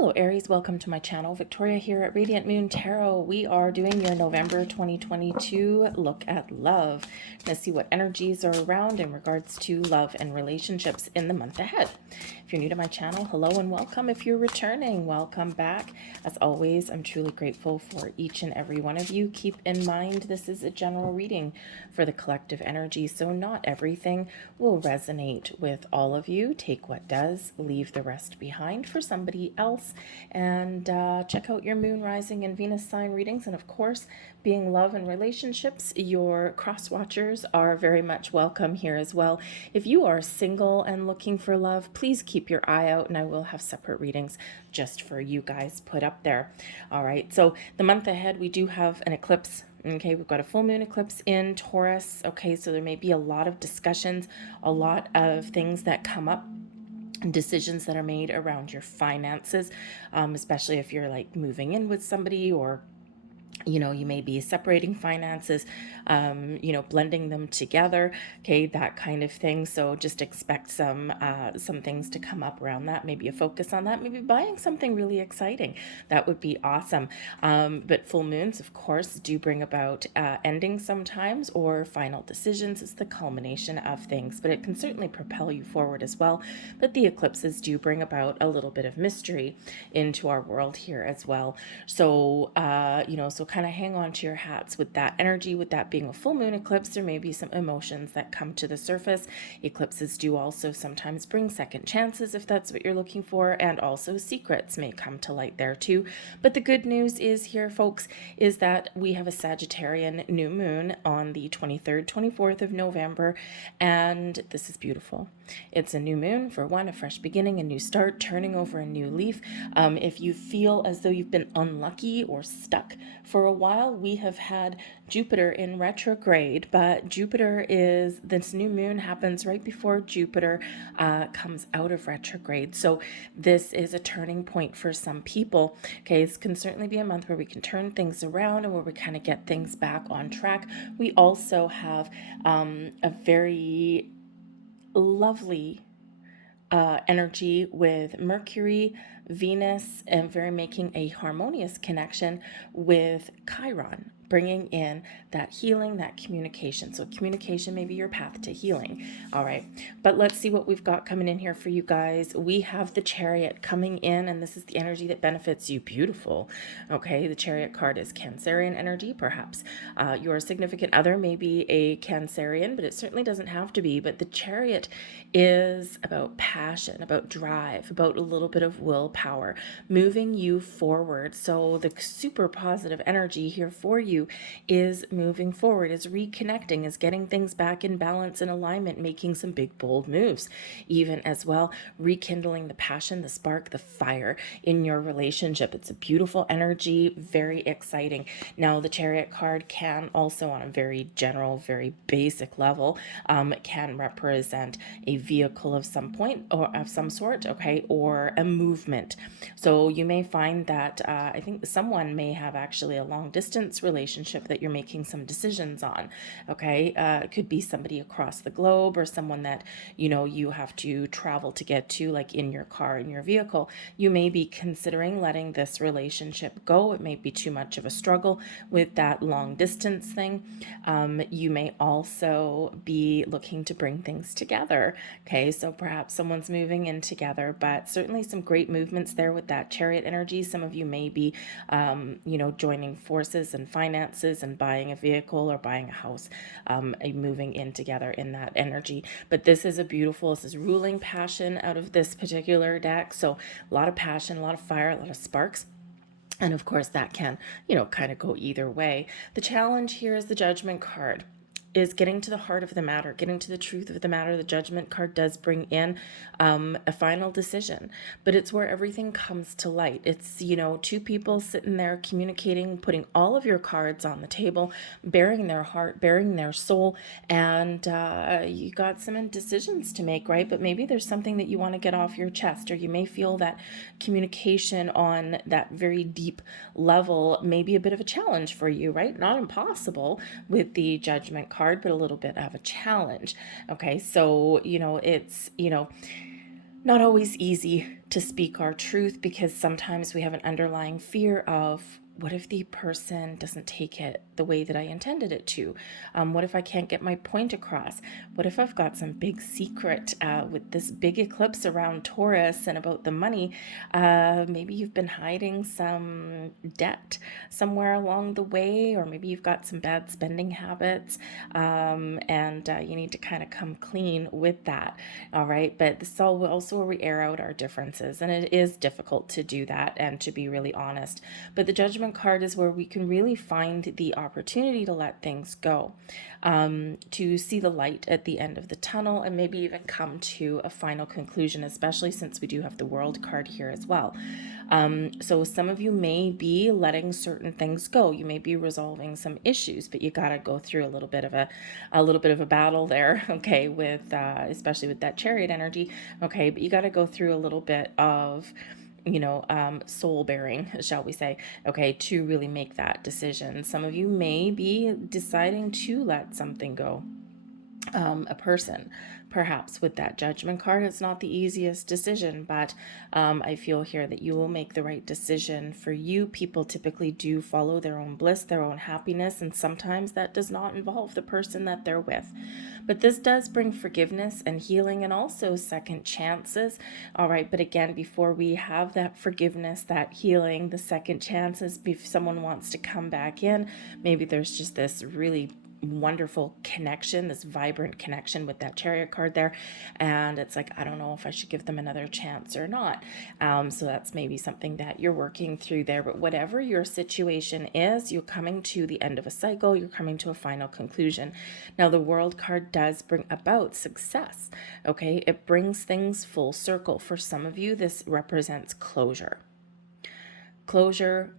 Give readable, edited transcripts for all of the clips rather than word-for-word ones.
Hello Aries, welcome to my channel. Victoria here at Radiant Moon Tarot. We are doing your November 2022 look at love. Let's see what energies are around in regards to love and relationships in the month ahead. If you're new to my channel, hello and welcome. If you're returning, welcome back. As always, I'm truly grateful for each and every one of you. Keep in mind, this is a general reading for the collective energy, so not everything will resonate with all of you. Take what does, leave the rest behind for somebody else. And check out your moon, rising, and Venus sign readings. And of course, being love and relationships, your cross watchers are very much welcome here as well. If you are single and looking for love, please keep your eye out, and I will have separate readings just for you guys put up there. All right, so the month ahead, we do have an eclipse. Okay, we've got a full moon eclipse in Taurus. Okay, so there may be a lot of discussions, a lot of things that come up, decisions that are made around your finances, especially if you're like moving in with somebody, or you may be separating finances, blending them together, okay, that kind of thing. So just expect some things to come up around that, maybe a focus on that, maybe buying something really exciting. That would be awesome. But full moons, of course, do bring about endings sometimes, or final decisions. It's the culmination of things, but it can certainly propel you forward as well. But the eclipses do bring about a little bit of mystery into our world here as well. So, so kind of hang on to your hats with that energy. With that being a full moon eclipse, there may be some emotions that come to the surface. Eclipses do also sometimes bring second chances if that's what you're looking for, and also secrets may come to light there too. But the good news is here, folks, is that we have a Sagittarian new moon on the 23rd, 24th of November, and this is beautiful. It's a new moon, for one, a fresh beginning, a new start, turning over a new leaf. If you feel as though you've been unlucky or stuck for a while, we have had Jupiter in retrograde, but this new moon happens right before Jupiter comes out of retrograde. So this is a turning point for some people. Okay, this can certainly be a month where we can turn things around and where we kind of get things back on track. We also have a very lovely energy with Mercury, Venus, and very making a harmonious connection with Chiron, bringing in that healing, that communication. So communication may be your path to healing. All right, but let's see what we've got coming in here for you guys. We have the Chariot coming in, and this is the energy that benefits you. Beautiful. Okay, the Chariot card is Cancerian energy. Perhaps your significant other may be a Cancerian, but it certainly doesn't have to be. But the Chariot is about passion, about drive, about a little bit of willpower, moving you forward. So the super positive energy here for you is moving forward, is reconnecting, is getting things back in balance and alignment, making some big, bold moves, even as well, rekindling the passion, the spark, the fire in your relationship. It's a beautiful energy, very exciting. Now, the Chariot card can also, on a very general, very basic level, can represent a vehicle of some point or of some sort, okay, or a movement. So you may find that I think someone may have actually a long distance relationship that you're making some decisions on. Okay, it could be somebody across the globe, or someone that you have to travel to get to, like in your car, in your vehicle. You may be considering letting this relationship go. It may be too much of a struggle with that long distance thing. You may also be looking to bring things together. Okay, so perhaps someone's moving in together, but certainly some great movements there with that Chariot energy. Some of you may be joining forces and finances and buying a vehicle or buying a house, moving in together in that energy. But this is ruling passion out of this particular deck. So a lot of passion, a lot of fire, a lot of sparks. And of course that can, kind of go either way. The challenge here is the Judgment card, is getting to the heart of the matter, getting to the truth of the matter. The Judgment card does bring in a final decision, but it's where everything comes to light. It's, two people sitting there communicating, putting all of your cards on the table, bearing their heart, bearing their soul, and you got some decisions to make, right? But maybe there's something that you want to get off your chest, or you may feel that communication on that very deep level may be a bit of a challenge for you, right? Not impossible with the Judgment card, but a little bit of a challenge. Okay, so it's Not always easy to speak our truth because sometimes we have an underlying fear of, what if the person doesn't take it the way that I intended it to? What if I can't get my point across? What if I've got some big secret with this big eclipse around Taurus and about the money? Maybe you've been hiding some debt somewhere along the way, or maybe you've got some bad spending habits, and you need to kind of come clean with that. All right. But this is also where we air out our differences. And it is difficult to do that and to be really honest. But the judgment card is where we can really find the opportunity to let things go, to see the light at the end of the tunnel, and maybe even come to a final conclusion, especially since we do have the World card here as well. So some of you may be letting certain things go. You may be resolving some issues, but you got to go through a little bit of a battle there, okay, with especially with that Chariot energy, okay, but you got to go through a little bit of soul bearing, shall we say, okay, to really make that decision. Some of you may be deciding to let something go. A person, perhaps with that Judgment card. It's not the easiest decision, but I feel here that you will make the right decision for you. People typically do follow their own bliss, their own happiness, and sometimes that does not involve the person that they're with. But this does bring forgiveness and healing and also second chances. All right, but again, before we have that forgiveness, that healing, the second chances, if someone wants to come back in, maybe there's just this really wonderful connection, this vibrant connection with that Chariot card there, and it's like, I don't know if I should give them another chance or not. So that's maybe something that you're working through there. But whatever your situation is, you're coming to the end of a cycle, you're coming to a final conclusion. Now the World card does bring about success. Okay, it brings things full circle. For some of you, this represents closure,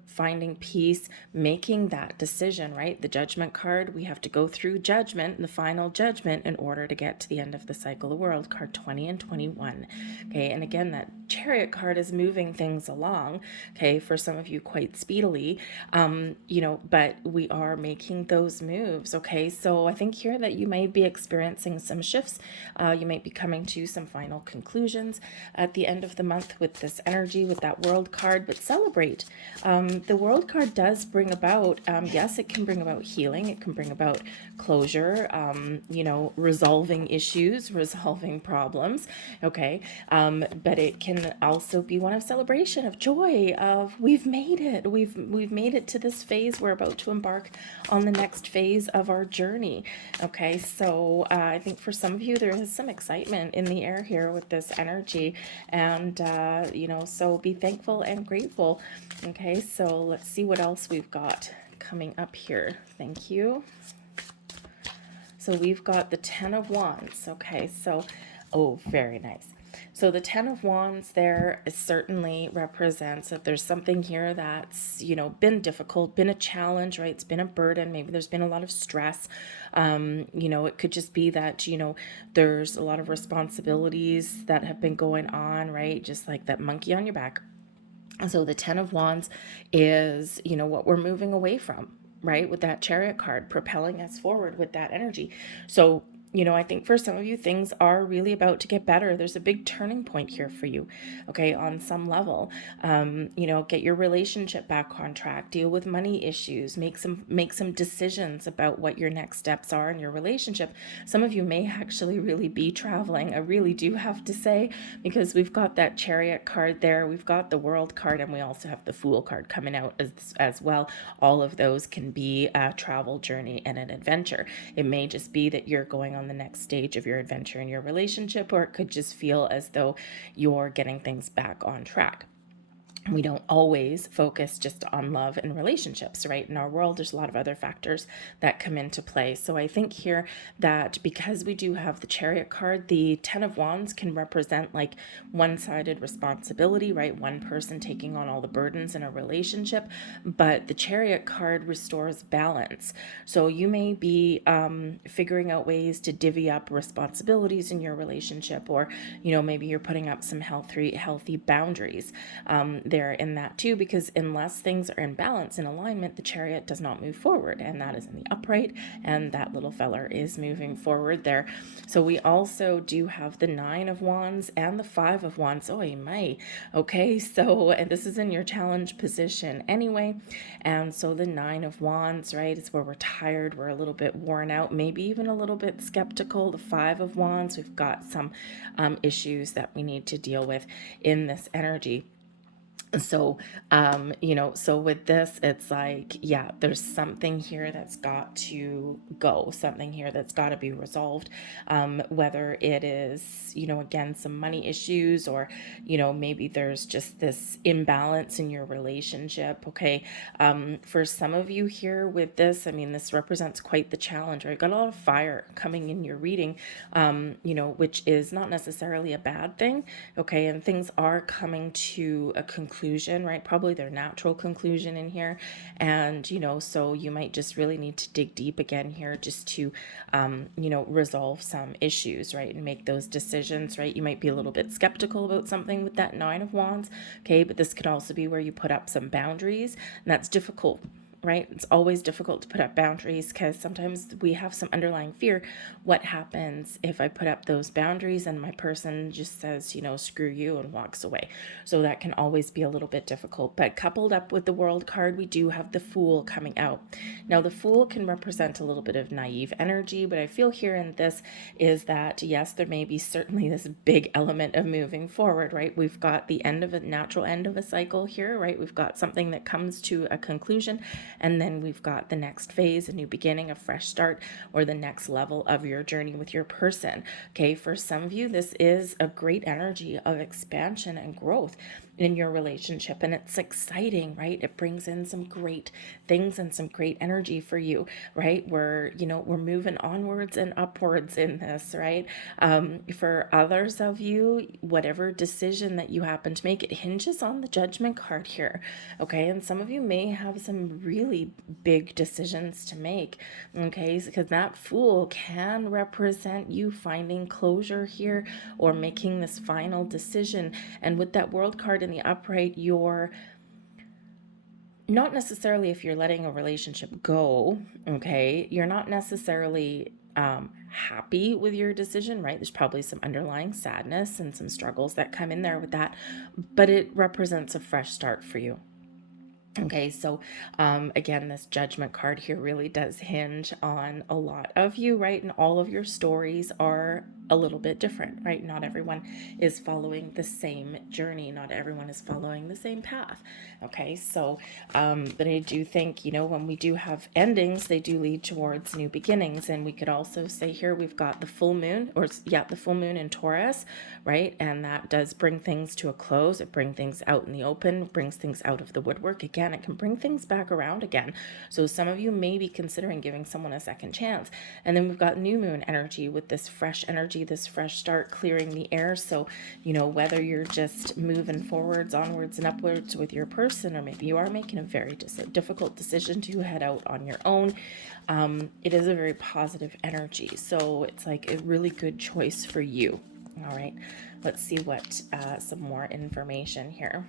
finding peace, making that decision, right? The Judgment card, we have to go through judgment, the final judgment, in order to get to the end of the cycle. The World card 20 and 21. Okay, and again, that Chariot card is moving things along, okay, for some of you quite speedily, but we are making those moves, okay? So I think here that you may be experiencing some shifts. You might be coming to some final conclusions at the end of the month with this energy, with that World card, but celebrate. The World card does bring about, yes, it can bring about healing. It can bring about closure, resolving issues, resolving problems. Okay. But it can also be one of celebration, of joy, of we've made it. We've made it to this phase. We're about to embark on the next phase of our journey. Okay. So I think for some of you, there is some excitement in the air here with this energy. And, so be thankful and grateful. Okay, so let's see what else we've got coming up here. Thank you. So we've got the 10 of Wands. Okay, so, oh, very nice. So the 10 of Wands there certainly represents that there's something here that's, been difficult, been a challenge, right? It's been a burden. Maybe there's been a lot of stress. It could just be that, there's a lot of responsibilities that have been going on, right? Just like that monkey on your back. So the 10 of Wands is, what we're moving away from, right? With that Chariot card propelling us forward with that energy. So, I think for some of you, things are really about to get better. There's a big turning point here for you, okay, on some level. Get your relationship back on track, deal with money issues, make some decisions about what your next steps are in your relationship. Some of you may actually really be traveling. I really do have to say, because we've got that Chariot card there, we've got the World card, and we also have the Fool card coming out as well. All of those can be a travel journey and an adventure. It may just be that you're going on the next stage of your adventure in your relationship, or it could just feel as though you're getting things back on track. We don't always focus just on love and relationships, right? In our world, there's a lot of other factors that come into play. So I think here that because we do have the Chariot card, the 10 of Wands can represent like one-sided responsibility, right? One person taking on all the burdens in a relationship, but the Chariot card restores balance. So you may be figuring out ways to divvy up responsibilities in your relationship, or, maybe you're putting up some healthy boundaries. there in that too, because unless things are in balance, in alignment, the Chariot does not move forward, and that is in the upright, and that little feller is moving forward there. So we also do have the Nine of Wands and the Five of Wands. Oh, my. Okay, so, and this is in your challenge position anyway, and so the Nine of Wands, right, is where we're tired, we're a little bit worn out, maybe even a little bit skeptical. The Five of Wands, we've got some issues that we need to deal with in this energy. So, so with this, it's like, yeah, there's something here that's got to go, something here that's got to be resolved. Whether it is, again, some money issues, or, maybe there's just this imbalance in your relationship. Okay. For some of you here with this, I mean, this represents quite the challenge, right? Got a lot of fire coming in your reading, which is not necessarily a bad thing. Okay. And things are coming to a conclusion, right? Probably their natural conclusion in here. And, so you might just really need to dig deep again here just to, resolve some issues, right? And make those decisions, right? You might be a little bit skeptical about something with that Nine of Wands. Okay. But this could also be where you put up some boundaries, and that's difficult, right? It's always difficult to put up boundaries because sometimes we have some underlying fear. What happens if I put up those boundaries and my person just says, screw you, and walks away? So that can always be a little bit difficult. But coupled up with the World card, we do have the Fool coming out. Now, the Fool can represent a little bit of naive energy, but I feel here in this is that, yes, there may be certainly this big element of moving forward, right? We've got the end of a natural end of a cycle here, right? We've got something that comes to a conclusion, and then we've got the next phase, a new beginning, a fresh start, or the next level of your journey with your person. Okay, for some of you, this is a great energy of expansion and growth in your relationship, and it's exciting, right? It brings in some great things and some great energy for you, right? We're moving onwards and upwards in this, right? For others of you, whatever decision that you happen to make, it hinges on the Judgment card here. Okay, and some of you may have some really big decisions to make. Okay, because that Fool can represent you finding closure here, or making this final decision. And with that World card in the upright, you're not necessarily, if you're letting a relationship go, okay, you're not necessarily happy with your decision, right? There's probably some underlying sadness and some struggles that come in there with that, but it represents a fresh start for you. Okay, so again, this Judgment card here really does hinge on a lot of you, right? And all of your stories are a little bit different, right? Not everyone is following the same journey. Not everyone is following the same path. Okay, so, but I do think, when we do have endings, they do lead towards new beginnings. And we could also say here, we've got the full moon, the full moon in Taurus, right? And that does bring things to a close. It brings things out in the open, brings things out of the woodwork. Again, it can bring things back around again. So some of you may be considering giving someone a second chance. And then we've got new moon energy with this fresh energy, this fresh start, clearing the air. So, whether you're just moving forwards, onwards and upwards with your person, or maybe you are making a very difficult decision to head out on your own, it is a very positive energy. So it's like a really good choice for you. All right, let's see what some more information here.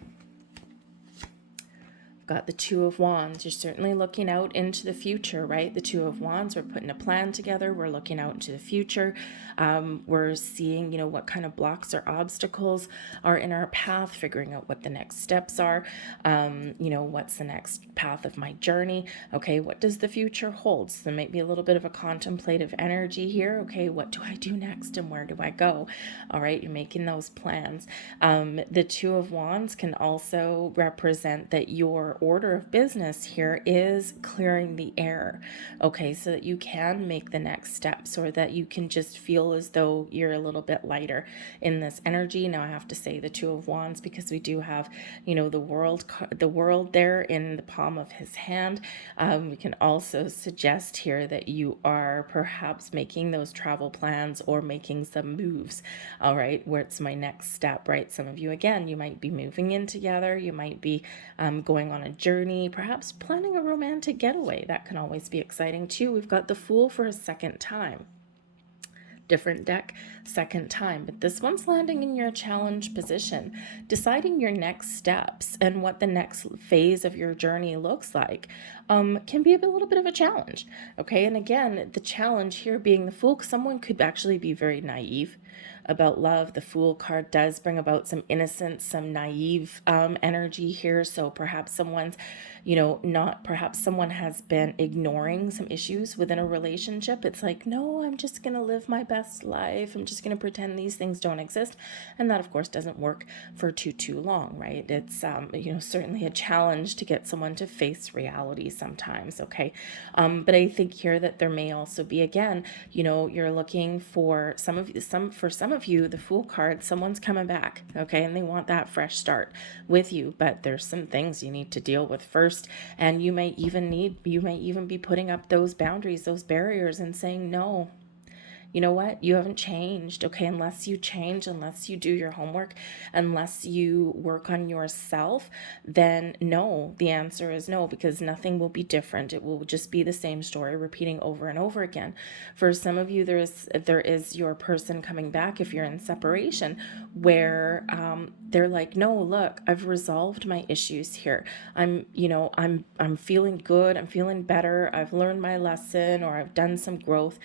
Got the Two of Wands. You're certainly looking out into the future, right? The Two of Wands, we're putting a plan together. We're looking out into the future. We're seeing, what kind of blocks or obstacles are in our path, figuring out what the next steps are. What's the next path of my journey? Okay, what does the future hold? So there might be a little bit of a contemplative energy here. Okay, what do I do next, and where do I go? All right, you're making those plans. The Two of Wands can also represent that your order of business here is clearing the air, okay, so that you can make the next steps, or that you can just feel as though you're a little bit lighter in this energy. Now I have to say the Two of Wands, because we do have, the world there in the palm of his hand. We can also suggest here that you are perhaps making those travel plans or making some moves. All right, where it's my next step, right? Some of you, again, you might be moving in together. You might be going on a journey, perhaps planning a romantic getaway. That can always be exciting too. We've got the Fool for a second time. different deck, second time, but this one's landing in your challenge position, deciding your next steps and what the next phase of your journey looks like. Can be a little bit of a challenge. Okay, and again, the challenge here being the Fool, someone could actually be very naive about love. The Fool card does bring about some innocence, some naive energy here. So perhaps someone's, perhaps someone has been ignoring some issues within a relationship. It's like, no, I'm just going to live my best life. I'm just going to pretend these things don't exist. And that, of course, doesn't work for too long, right? It's, certainly a challenge to get someone to face reality sometimes. Okay. But I think here that there may also be, again, you're looking for some of you, the Fool card, someone's coming back, okay, and they want that fresh start with you, but there's some things you need to deal with first, and you may even be putting up those boundaries, those barriers, and saying, no, you know what? You haven't changed, okay? Unless you change, unless you do your homework, unless you work on yourself, then no, the answer is no, because nothing will be different. It will just be the same story repeating over and over again. For some of you, there is your person coming back if you're in separation, where they're like, no, look, I've resolved my issues here. I'm feeling good. I'm feeling better. I've learned my lesson, or I've done some growth,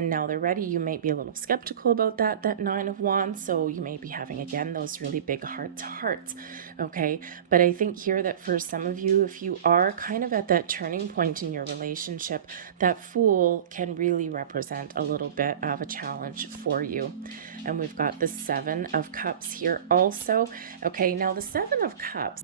and now they're ready. You may be a little skeptical about that Nine of Wands. So you may be having, again, those really big hearts. Okay. But I think here that for some of you, if you are kind of at that turning point in your relationship, that Fool can really represent a little bit of a challenge for you. And we've got the Seven of Cups here also. Okay. Now the Seven of Cups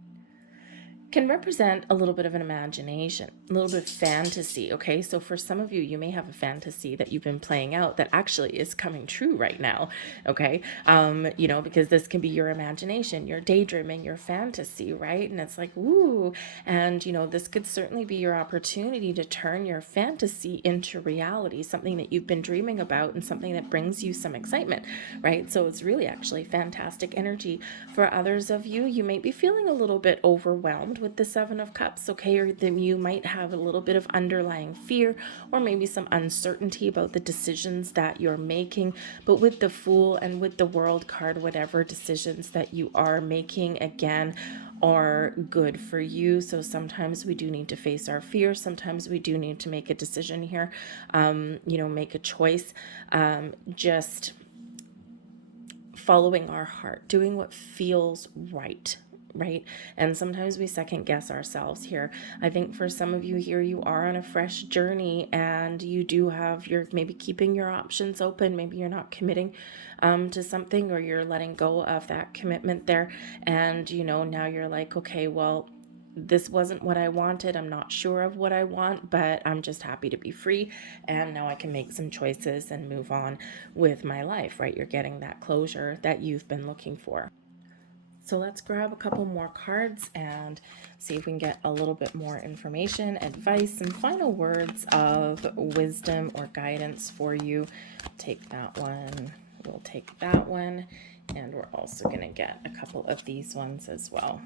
can represent a little bit of an imagination, a little bit of fantasy, okay? So for some of you, you may have a fantasy that you've been playing out that actually is coming true right now, okay? Because this can be your imagination, your daydreaming, your fantasy, right? And it's like, ooh, and, this could certainly be your opportunity to turn your fantasy into reality, something that you've been dreaming about and something that brings you some excitement, right? So it's really actually fantastic energy. For others of you, you may be feeling a little bit overwhelmed with the Seven of Cups, okay? Or then you might have a little bit of underlying fear or maybe some uncertainty about the decisions that you're making. But with the Fool and with the World card, whatever decisions that you are making, again, are good for you. So sometimes we do need to face our fears. Sometimes we do need to make a decision here, make a choice. Just following our heart, doing what feels right. And sometimes we second guess ourselves here. I think for some of you here, you are on a fresh journey and you're maybe keeping your options open. Maybe you're not committing to something, or you're letting go of that commitment there. And, now you're like, okay, well, this wasn't what I wanted. I'm not sure of what I want, but I'm just happy to be free. And now I can make some choices and move on with my life, right? You're getting that closure that you've been looking for. So let's grab a couple more cards and see if we can get a little bit more information, advice, and final words of wisdom or guidance for you. Take that one. We'll take that one. And we're also going to get a couple of these ones as well.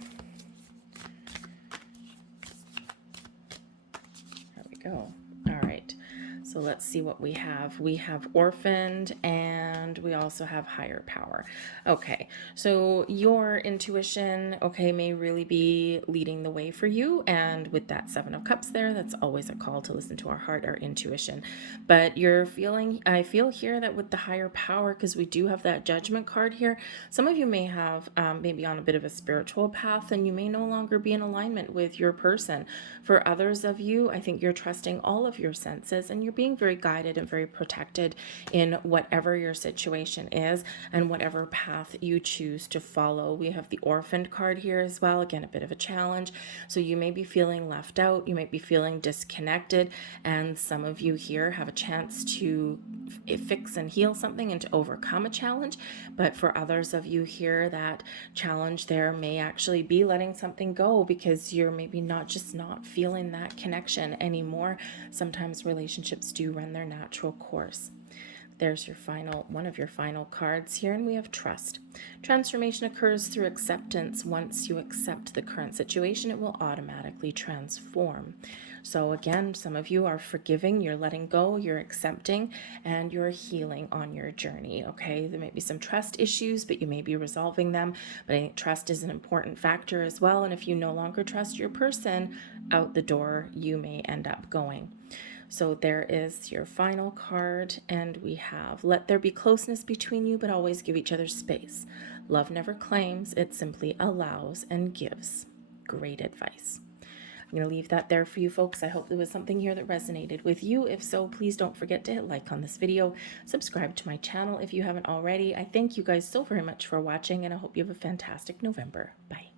There we go. All right. So let's see what we have. We have orphaned and we also have higher power. Okay, so your intuition, okay, may really be leading the way for you. And with that Seven of Cups there, that's always a call to listen to our heart, our intuition. But I feel here that with the higher power, because we do have that Judgment card here, some of you may have maybe on a bit of a spiritual path and you may no longer be in alignment with your person. For others of you, I think you're trusting all of your senses and you're being very guided and very protected in whatever your situation is and whatever path you choose to follow. We have the Orphaned card here as well. Again, a bit of a challenge. So you may be feeling left out. You might be feeling disconnected. And some of you here have a chance to fix and heal something and to overcome a challenge. But for others of you here, that challenge there may actually be letting something go because you're maybe not feeling that connection anymore. Sometimes relationships do run their natural course. There's your final, one of your final cards here, and we have trust. Transformation occurs through acceptance. Once you accept the current situation, it will automatically transform. So again, some of you are forgiving, you're letting go, you're accepting, and you're healing on your journey, okay? There may be some trust issues, but you may be resolving them. But I think trust is an important factor as well. And if you no longer trust your person, out the door you may end up going. So there is your final card, and we have, let there be closeness between you, but always give each other space. Love never claims, it simply allows and gives. Great advice. I'm going to leave that there for you folks. I hope there was something here that resonated with you. If so, please don't forget to hit like on this video, subscribe to my channel if you haven't already. I thank you guys so very much for watching, and I hope you have a fantastic November. Bye.